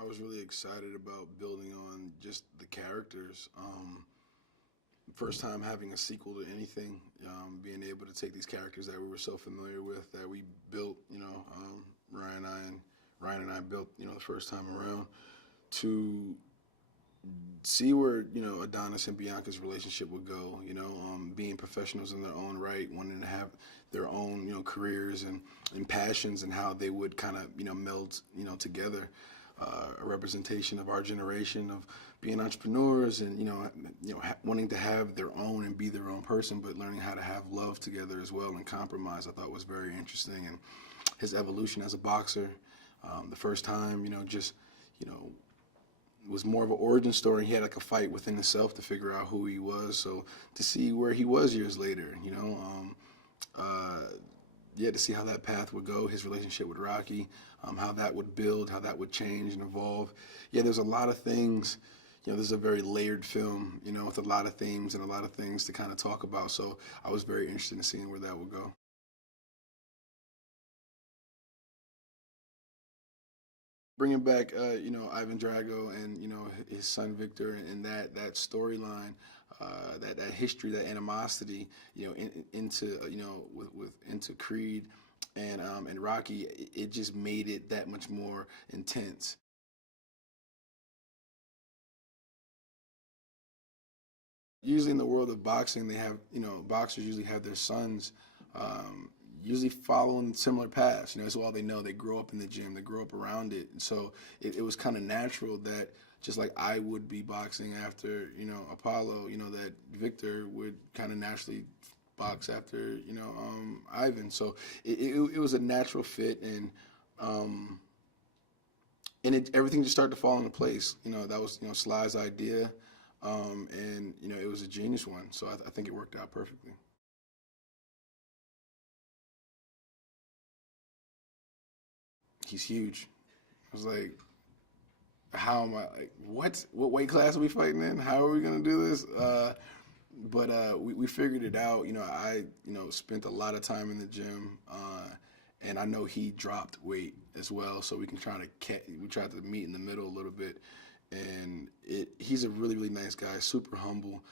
I was really excited about building on just the characters. First time having a sequel to anything, being able to take these characters that we were so familiar with, that we built, Ryan and I built, the first time around, to see where Adonis and Bianca's relationship would go. Being professionals in their own right, wanting to have their own careers and passions, and how they would kind of meld together. A representation of our generation of being entrepreneurs and wanting to have their own and be their own person, but learning how to have love together as well and compromise. I thought was very interesting, and his evolution as a boxer. The first time, was more of an origin story. He had like a fight within himself to figure out who he was. So to see where he was years later, to see how that path would go, his relationship with Rocky, how that would build, how that would change and evolve. Yeah, there's a lot of things. This is a very layered film, with a lot of themes and a lot of things to kind of talk about. So I was very interested in seeing where that would go. Bringing back, Ivan Drago and his son Viktor, and that storyline, that history, that animosity, into into Creed and Rocky, it just made it that much more intense. Usually in the world of boxing, they have, boxers usually have their sons usually following similar paths. That's all they know. They grow up in the gym. They grow up around it. And so it was kind of natural that just like I would be boxing after, Apollo, that Viktor would kind of naturally box after, Ivan. So it was a natural fit, and everything just started to fall into place. That was, Sly's idea, and, it was a genius one. So I think it worked out perfectly. He's huge. I was like, how am I, like, what weight class are we fighting in? How are we gonna do this? But we figured it out. I spent a lot of time in the gym, and I know he dropped weight as well. So we tried to meet in the middle a little bit, and he's a really, really nice guy, super humble,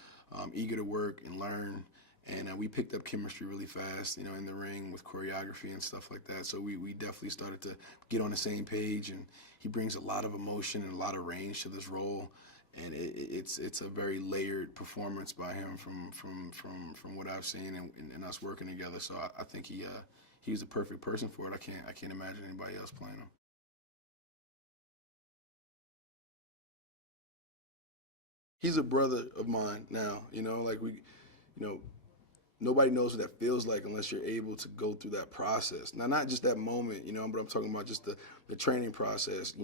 eager to work and learn. And we picked up chemistry really fast, in the ring with choreography and stuff like that. So we definitely started to get on the same page, and he brings a lot of emotion and a lot of range to this role. And it's a very layered performance by him from what I've seen and us working together. So I think he's the perfect person for it. I can't imagine anybody else playing him. He's a brother of mine now. Like you know, nobody knows what that feels like unless you're able to go through that process. Now, not just that moment, but I'm talking about just the training process,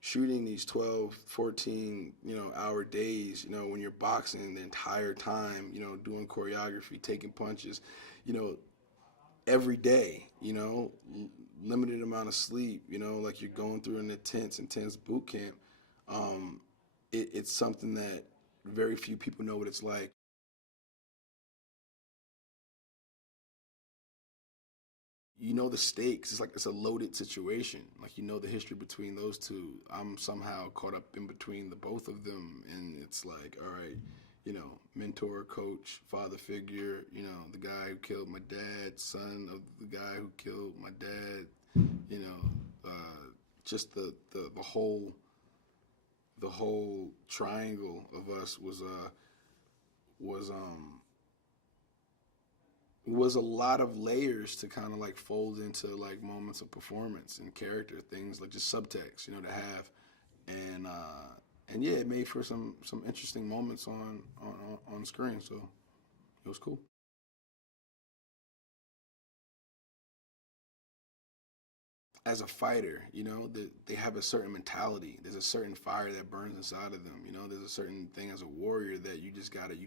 shooting these 12, 14, hour days, when you're boxing the entire time, doing choreography, taking punches, every day, limited amount of sleep, like you're going through an intense boot camp. It's something that very few people know what it's like. The stakes. It's like it's a loaded situation. Like the history between those two. I'm somehow caught up in between the both of them, and it's like, all right, mentor, coach, father figure. The guy who killed my dad, son of the guy who killed my dad. Just the whole triangle of us was a lot of layers to kind of like fold into like moments of performance and character things, like just subtext, to have, and yeah, it made for some interesting moments on screen. So it was cool. As a fighter, they have a certain mentality. There's a certain fire that burns inside of them. There's a certain thing as a warrior that you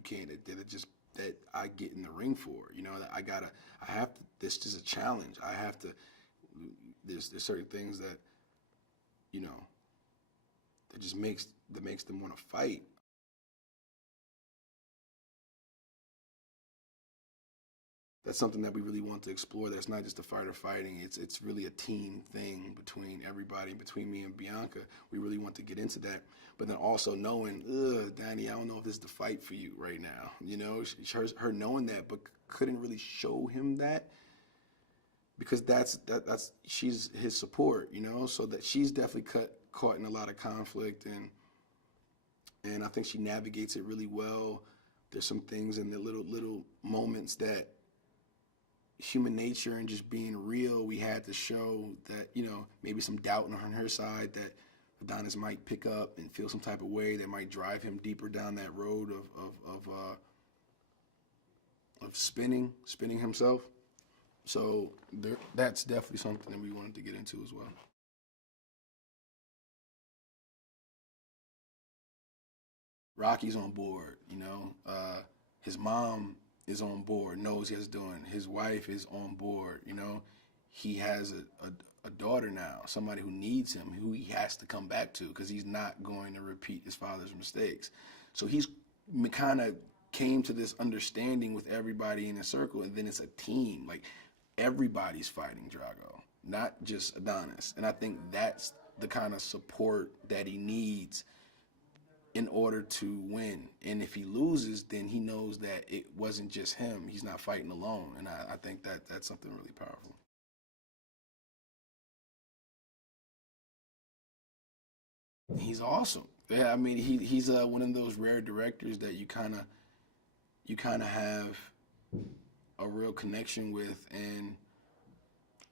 can't, that I get in the ring for. That I have to, this is a challenge. I have to, there's certain things that, you know, that makes them want to fight. that's something that we really want to explore. That's not just a fighter fighting. It's really a team thing between everybody, between me and Bianca. We really want to get into that. But then also knowing, Danny, I don't know if this is the fight for you right now. You know, her knowing that, but couldn't really show him that because that's she's his support. You know, so that she's definitely caught in a lot of conflict, and I think she navigates it really well. There's some things in the little moments that human nature and just being real, we had to show that, you know, maybe some doubt on her side that Adonis might pick up and feel some type of way that might drive him deeper down that road of spinning himself. So that's definitely something that we wanted to get into as well. Rocky's on board, you know. His mom is on board, knows he's doing. His wife is on board, you know. He has a daughter now, somebody who needs him, who he has to come back to because he's not going to repeat his father's mistakes. So he's kind of came to this understanding with everybody in a circle, and then it's a team. Like, everybody's fighting Drago, not just Adonis. And I think that's the kind of support that he needs in order to win. And if he loses, then he knows that it wasn't just him. He's not fighting alone. And I think that's something really powerful. He's awesome. Yeah, I mean, he's one of those rare directors that you kind of have a real connection with, and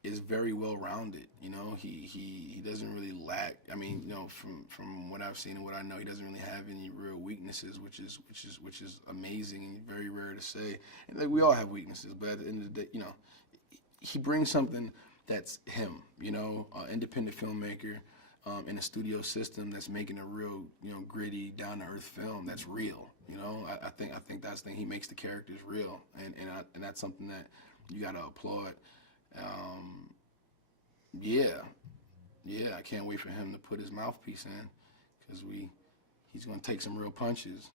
is very well rounded. You know, he doesn't really lack. I mean, you know, from what I've seen and what I know, he doesn't really have any real weaknesses, which is amazing and very rare to say. And like, we all have weaknesses, but at the end of the day, you know, he brings something that's him. You know, independent filmmaker in a studio system that's making a real, you know, gritty, down to earth film that's real. You know, I think that's the thing. He makes the characters real, and that's something that you gotta applaud. Yeah, I can't wait for him to put his mouthpiece in, because he's gonna take some real punches.